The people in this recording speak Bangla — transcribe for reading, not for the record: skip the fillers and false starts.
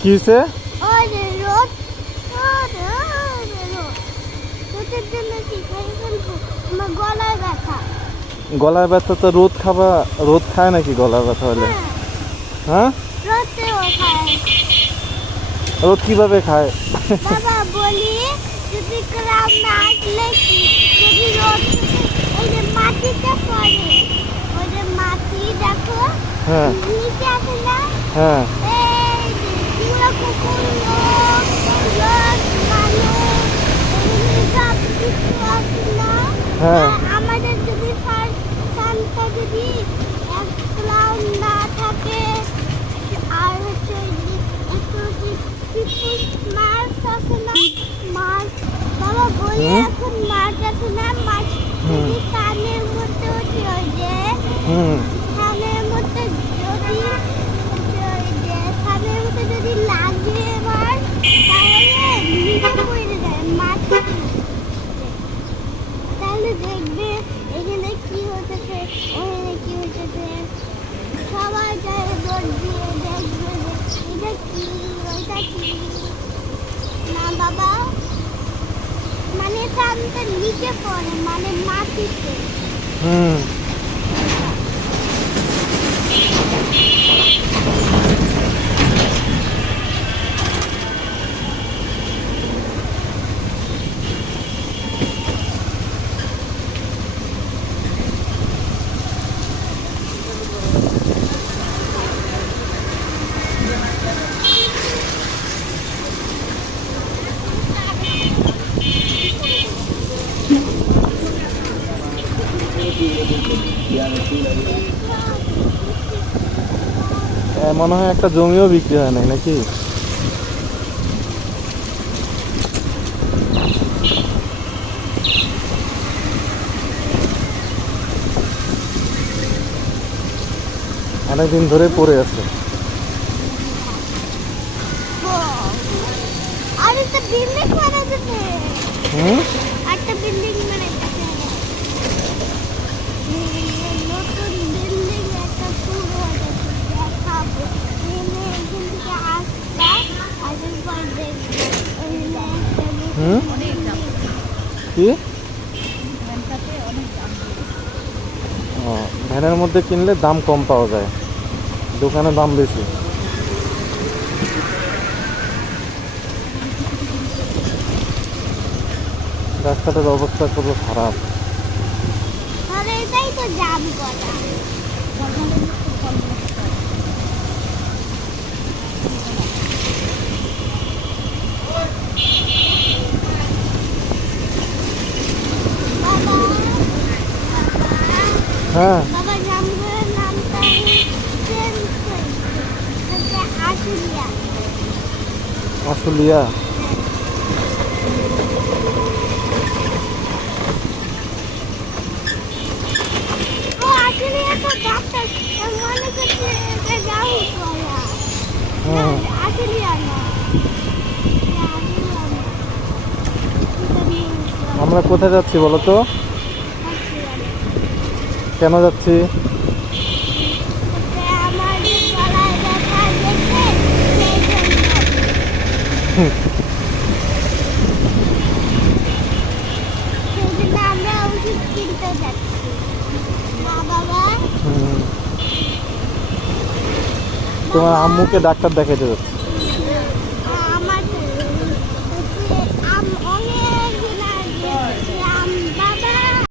কি হয়েছে? গলায় ব্যথা তো রোদ খাবা, রোদ খায় নাকি গলায় ব্যথা হলে? হ্যাঁ, রোদ কিভাবে খায়? বাবা বলি যদি গ্রাম না আসলে কি যদি রোদ এই যে মাটিতে পড়ে ওই যে মাটি দেখো হ্যাঁ নিচে আছে না হ্যাঁ এই পুরো কুকুর লোক লোক মানুষ এগুলি সব কিছু আছে না হ্যাঁ আমাদের যদি শান্ত যদি এক ক্লাউড না থাকে আর হচ্ছে একটু মাছ আছে না মাছ বাবা বলি এখন মাছ আছে না মাছ যদি কানের মধ্যে হচ্ছে ওই যে কানের মধ্যে যদি কানের মধ্যে যদি লাগে এবার তাহলে নিচে পড়ে যায় মাছ তাহলে দেখবে এখানে কি হতেছে ওখানে কি হতেছে সবাই যায় দৌড় দিয়ে দেখবে এটা কি ওইটা কি না বাবা মানে এটা নিচে পড়ে মানে মাটিতে মনে হয় একটা জমিও বিক্রি হয় নাই নাকি? অনেকদিন ধরে পড়ে আছে। আর একটা বিল্ডিং বানাইতেছে একটা বিল্ডিং বানাইতেছে নতুন বিল্ডিং একটা শুরু হয়েছে দেখাবো এখান থেকে আসবা আসার পর দেখবে কি ভ্যানের মধ্যে কিনলে দাম কম পাওয়া যায়, দোকানে দাম বেশি। রাস্তাটার অবস্থা খুব খারাপ। এটাই তো জাম করা হ্যাঁ বাবা জামগুলোর নামটা চেঞ্জ করেছে আশুলিয়া আশুলিয়া। ও আশুলিয়া তো ডাক্তার মনে করছে এটা যাও করা আশুলিয়া না আমরা কোথায় যাচ্ছি বলো তো? কেন যাচ্ছি? আমার গলায় ব্যথা লেগেছে সেই জন্য আমরা ওষুধ কিনতে যাচ্ছি না বাবা। তোমার আম্মুকে ডাক্তার দেখাইতে যাচ্ছি।